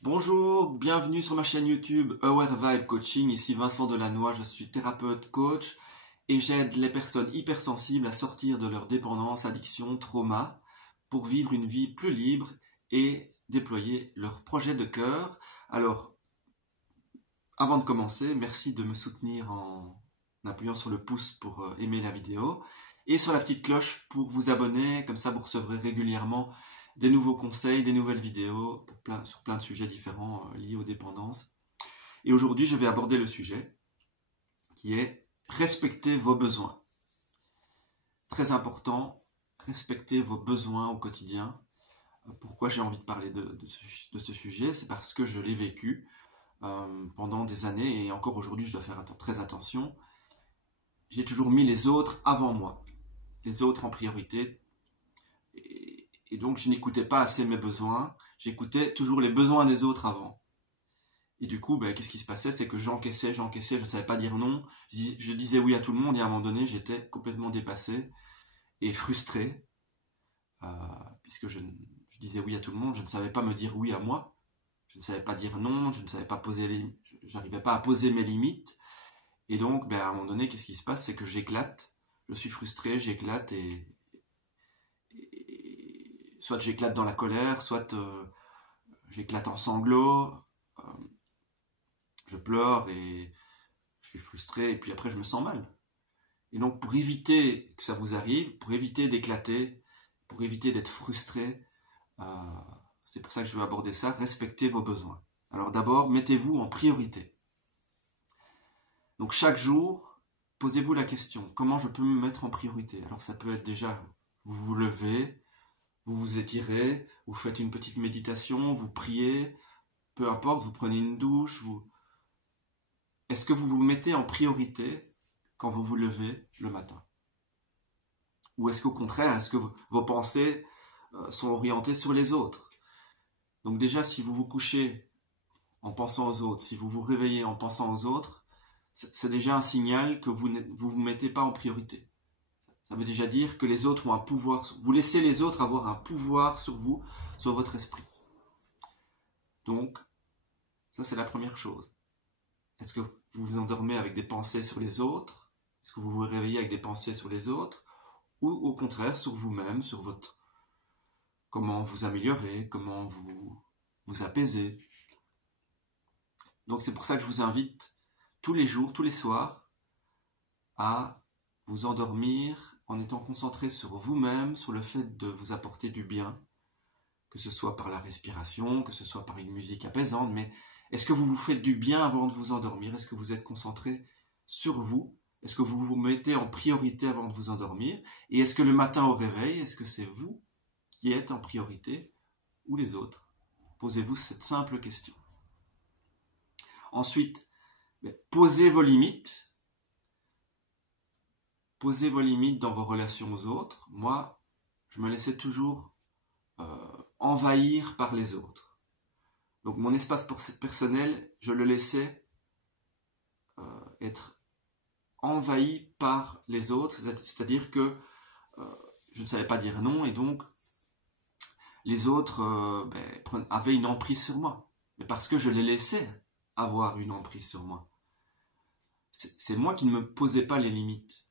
Bonjour, bienvenue sur ma chaîne YouTube Aware Vibe Coaching. Ici Vincent Delannoy, je suis thérapeute coach et j'aide les personnes hypersensibles à sortir de leur dépendance, addiction, trauma pour vivre une vie plus libre et déployer leur projet de cœur. Alors, avant de commencer, merci de me soutenir en appuyant sur le pouce pour aimer la vidéo et sur la petite cloche pour vous abonner, comme ça vous recevrez régulièrement des nouveaux conseils, des nouvelles vidéos sur plein de sujets différents liés aux dépendances. Et aujourd'hui, je vais aborder le sujet qui est respecter vos besoins. Très important, respecter vos besoins au quotidien. Pourquoi j'ai envie de parler de ce sujet? C'est parce que je l'ai vécu pendant des années et encore aujourd'hui, je dois faire très attention. J'ai toujours mis les autres avant moi, les autres en priorité. Et donc, je n'écoutais pas assez mes besoins, j'écoutais toujours les besoins des autres avant. Et du coup, qu'est-ce qui se passait? C'est que j'encaissais, je ne savais pas dire non, je disais oui à tout le monde et à un moment donné, j'étais complètement dépassé et frustré, puisque je disais oui à tout le monde, je ne savais pas me dire oui à moi, je ne savais pas dire non, je ne savais pas j'arrivais pas à poser mes limites. Et donc, à un moment donné, qu'est-ce qui se passe? C'est que j'éclate, je suis frustré, j'éclate soit j'éclate dans la colère, soit j'éclate en sanglots, je pleure et je suis frustré, et puis après je me sens mal. Et donc pour éviter que ça vous arrive, pour éviter d'éclater, pour éviter d'être frustré, c'est pour ça que je veux aborder ça, respectez vos besoins. Alors d'abord, mettez-vous en priorité. Donc chaque jour, posez-vous la question, comment je peux me mettre en priorité? Alors ça peut être déjà, vous vous levez, vous vous étirez, vous faites une petite méditation, vous priez, peu importe, vous prenez une douche. Est-ce que vous vous mettez en priorité quand vous vous levez le matin? Ou est-ce qu'au contraire, est-ce que vos pensées sont orientées sur les autres? Donc déjà, si vous vous couchez en pensant aux autres, si vous vous réveillez en pensant aux autres, c'est déjà un signal que vous ne vous mettez pas en priorité. Ça veut déjà dire que les autres ont un pouvoir, vous laissez les autres avoir un pouvoir sur vous, sur votre esprit. Donc, ça c'est la première chose. Est-ce que vous vous endormez avec des pensées sur les autres? Est-ce que vous vous réveillez avec des pensées sur les autres? Ou au contraire sur vous-même, sur votre comment vous améliorer, comment vous apaiser. Donc c'est pour ça que je vous invite tous les jours, tous les soirs, à vous endormir en étant concentré sur vous-même, sur le fait de vous apporter du bien, que ce soit par la respiration, que ce soit par une musique apaisante, mais est-ce que vous vous faites du bien avant de vous endormir? Est-ce que vous êtes concentré sur vous? Est-ce que vous vous mettez en priorité avant de vous endormir? Et est-ce que le matin au réveil, est-ce que c'est vous qui êtes en priorité ou les autres? Posez-vous cette simple question. Ensuite, posez vos limites. Posez vos limites dans vos relations aux autres. Moi, je me laissais toujours envahir par les autres. Donc mon espace personnel, je le laissais être envahi par les autres, c'est-à-dire que je ne savais pas dire non, et donc les autres avaient une emprise sur moi. Mais parce que je les laissais avoir une emprise sur moi. C'est moi qui ne me posais pas les limites,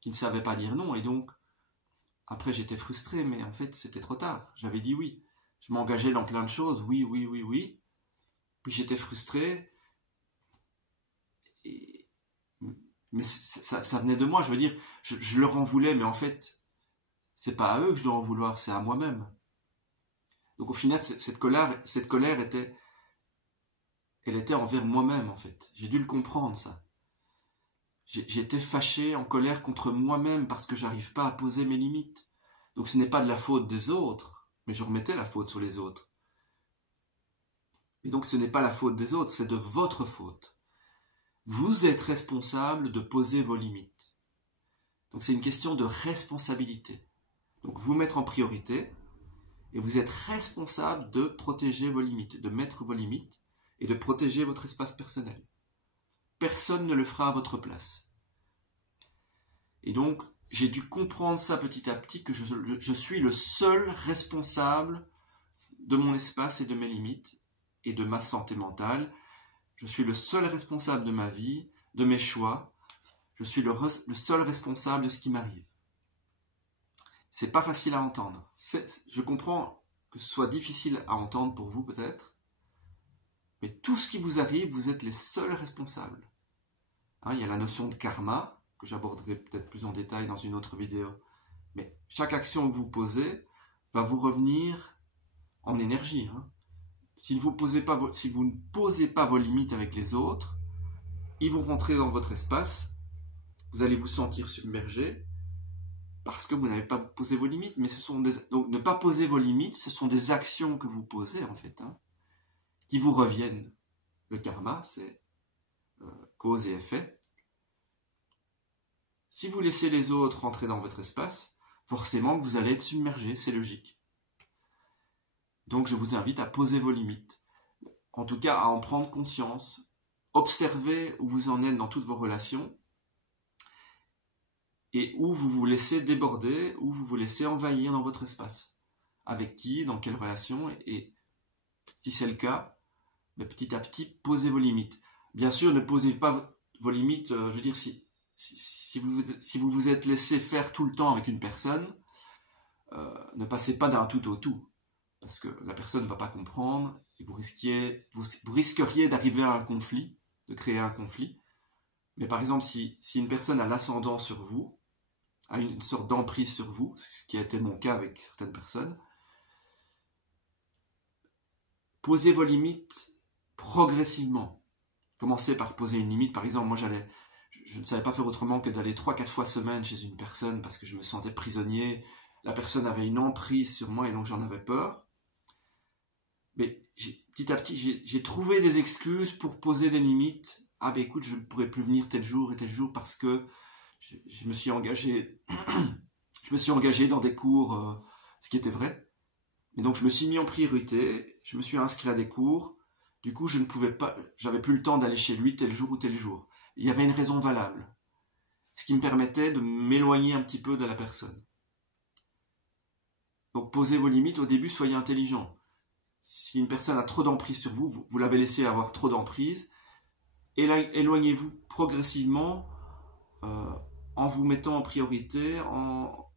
qui ne savais pas dire non, et donc après j'étais frustré, mais en fait c'était trop tard, j'avais dit oui. Je m'engageais dans plein de choses, oui, puis j'étais frustré, mais ça venait de moi, je veux dire, je leur en voulais, mais en fait, c'est pas à eux que je dois en vouloir, c'est à moi-même. Donc au final, cette colère elle était envers moi-même, en fait. J'ai dû le comprendre, ça. J'étais fâché, en colère contre moi-même, parce que j'arrive pas à poser mes limites. Donc ce n'est pas de la faute des autres, mais je remettais la faute sur les autres. Et donc ce n'est pas la faute des autres, c'est de votre faute. Vous êtes responsable de poser vos limites. Donc c'est une question de responsabilité. Donc vous mettre en priorité, et vous êtes responsable de protéger vos limites, de mettre vos limites, et de protéger votre espace personnel. Personne ne le fera à votre place. Et donc, j'ai dû comprendre ça petit à petit, que je suis le seul responsable de mon espace et de mes limites, et de ma santé mentale. Je suis le seul responsable de ma vie, de mes choix. Je suis le seul responsable de ce qui m'arrive. C'est pas facile à entendre. Je comprends que ce soit difficile à entendre pour vous peut-être, mais tout ce qui vous arrive, vous êtes les seuls responsables. Hein, il y a la notion de karma, que j'aborderai peut-être plus en détail dans une autre vidéo. Mais chaque action que vous posez va vous revenir en énergie. Hein. Si vous ne posez pas vos limites avec les autres, ils vont rentrer dans votre espace, vous allez vous sentir submergé, parce que vous n'avez pas posé vos limites. Mais donc ne pas poser vos limites, ce sont des actions que vous posez en fait, hein, qui vous reviennent. Le karma, c'est cause et effet. Si vous laissez les autres rentrer dans votre espace, forcément que vous allez être submergé, c'est logique. Donc je vous invite à poser vos limites, en tout cas à en prendre conscience, observez où vous en êtes dans toutes vos relations, et où vous vous laissez déborder, où vous vous laissez envahir dans votre espace. Avec qui, dans quelle relation, et si c'est le cas, petit à petit, posez vos limites. Bien sûr, ne posez pas vos limites, je veux dire, si vous vous êtes laissé faire tout le temps avec une personne, ne passez pas d'un tout au tout, parce que la personne ne va pas comprendre, et vous risqueriez d'arriver à un conflit, de créer un conflit. Mais par exemple, si une personne a l'ascendant sur vous, a une sorte d'emprise sur vous, c'est ce qui a été mon cas avec certaines personnes, posez vos limites progressivement. Commencez par poser une limite. Par exemple, moi je ne savais pas faire autrement que d'aller 3-4 fois semaine chez une personne parce que je me sentais prisonnier. La personne avait une emprise sur moi et donc j'en avais peur. Mais petit à petit, j'ai trouvé des excuses pour poser des limites. Ah ben écoute, je ne pourrais plus venir tel jour et tel jour parce que je me suis engagé dans des cours, ce qui était vrai. Et donc je me suis mis en priorité, je me suis inscrit à des cours. Du coup, je ne pouvais pas, j'avais plus le temps d'aller chez lui tel jour ou tel jour. Il y avait une raison valable, ce qui me permettait de m'éloigner un petit peu de la personne. Donc posez vos limites au début, soyez intelligent. Si une personne a trop d'emprise sur vous, vous l'avez laissé avoir trop d'emprise, éloignez-vous progressivement en vous mettant en priorité, en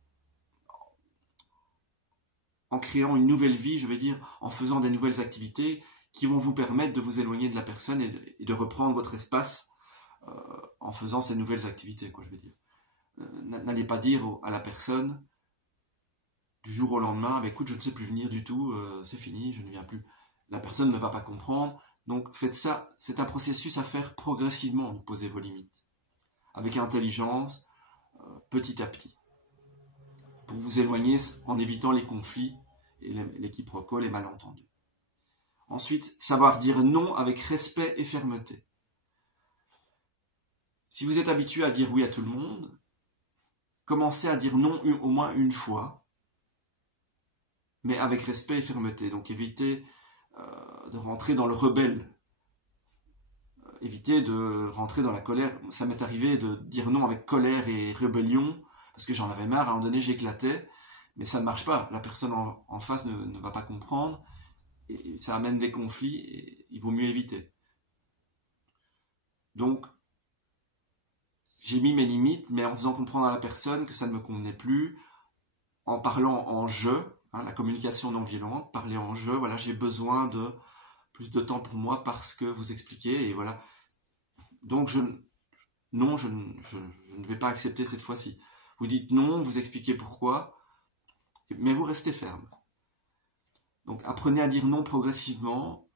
créant une nouvelle vie, je veux dire, en faisant des nouvelles activités qui vont vous permettre de vous éloigner de la personne et de reprendre votre espace en faisant ces nouvelles activités, quoi, je veux dire. N'allez pas dire à la personne du jour au lendemain, bah, écoute, je ne sais plus venir du tout, c'est fini, je ne viens plus. La personne ne va pas comprendre. Donc faites ça, c'est un processus à faire progressivement, posez vos limites. Avec intelligence, petit à petit. Pour vous éloigner en évitant les conflits et les quiproquos, les malentendus. Ensuite, savoir dire non avec respect et fermeté. Si vous êtes habitué à dire oui à tout le monde, commencez à dire non au moins une fois, mais avec respect et fermeté. Donc évitez de rentrer dans le rebelle. Évitez de rentrer dans la colère. Ça m'est arrivé de dire non avec colère et rébellion, parce que j'en avais marre, à un moment donné j'éclatais, mais ça ne marche pas. La personne en face ne va pas comprendre, et ça amène des conflits, et il vaut mieux éviter. Donc, j'ai mis mes limites, mais en faisant comprendre à la personne que ça ne me convenait plus, en parlant en je, hein, la communication non violente, parler en je, voilà, j'ai besoin de plus de temps pour moi parce que vous expliquez, et voilà. Donc, je ne vais pas accepter cette fois-ci. Vous dites non, vous expliquez pourquoi, mais vous restez ferme. Donc, apprenez à dire non progressivement,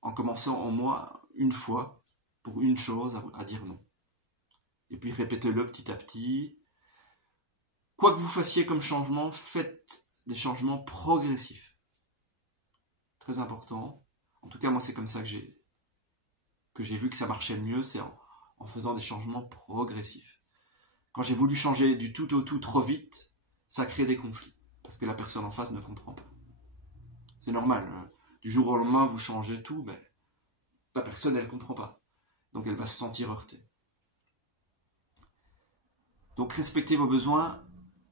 en commençant en moins une fois, pour une chose, à dire non. Et puis répétez-le petit à petit. Quoi que vous fassiez comme changement, faites des changements progressifs. Très important. En tout cas, moi, c'est comme ça que j'ai vu que ça marchait le mieux, c'est en faisant des changements progressifs. Quand j'ai voulu changer du tout au tout trop vite, ça crée des conflits. Parce que la personne en face ne comprend pas. C'est normal. Du jour au lendemain, vous changez tout, mais la personne, elle ne comprend pas. Donc, elle va se sentir heurtée. Donc, respectez vos besoins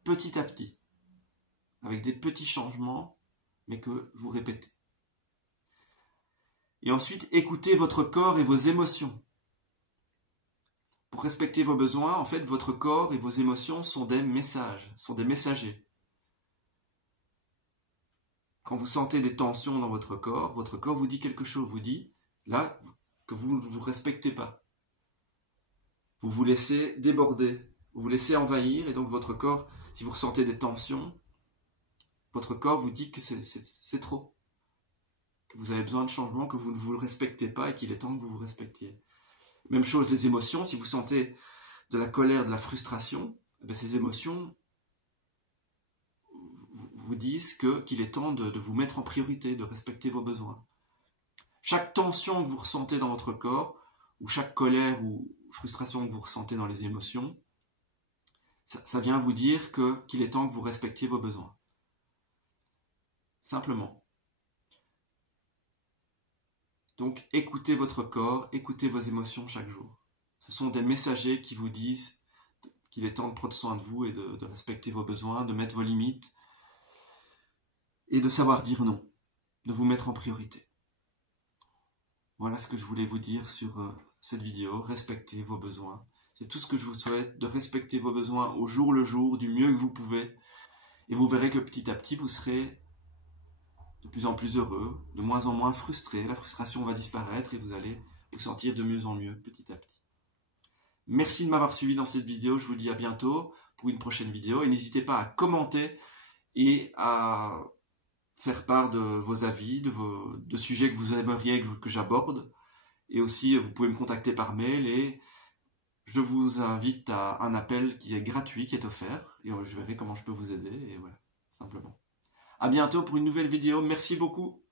petit à petit, avec des petits changements, mais que vous répétez. Et ensuite, écoutez votre corps et vos émotions. Pour respecter vos besoins, en fait, votre corps et vos émotions sont des messages, sont des messagers. Quand vous sentez des tensions dans votre corps vous dit quelque chose, vous dit, là, que vous ne vous respectez pas. Vous vous laissez déborder, vous vous laissez envahir, et donc votre corps, si vous ressentez des tensions, votre corps vous dit que c'est trop, que vous avez besoin de changement, que vous ne vous le respectez pas et qu'il est temps que vous vous respectiez. Même chose, les émotions, si vous sentez de la colère, de la frustration, ces émotions vous disent qu'il est temps de vous mettre en priorité, de respecter vos besoins. Chaque tension que vous ressentez dans votre corps, ou chaque colère ou frustration que vous ressentez dans les émotions, ça vient vous dire qu'il est temps que vous respectiez vos besoins. Simplement. Donc écoutez votre corps, écoutez vos émotions chaque jour. Ce sont des messagers qui vous disent qu'il est temps de prendre soin de vous et de respecter vos besoins, de mettre vos limites et de savoir dire non, de vous mettre en priorité. Voilà ce que je voulais vous dire sur cette vidéo. Respectez vos besoins. C'est tout ce que je vous souhaite, de respecter vos besoins au jour le jour, du mieux que vous pouvez. Et vous verrez que petit à petit, vous serez de plus en plus heureux, de moins en moins frustré. La frustration va disparaître et vous allez vous sentir de mieux en mieux petit à petit. Merci de m'avoir suivi dans cette vidéo. Je vous dis à bientôt pour une prochaine vidéo. Et n'hésitez pas à commenter et à faire part de vos avis, de sujets que vous aimeriez que j'aborde. Et aussi, vous pouvez me contacter par mail et je vous invite à un appel qui est gratuit, qui est offert. Et je verrai comment je peux vous aider. Et voilà, simplement. À bientôt pour une nouvelle vidéo. Merci beaucoup.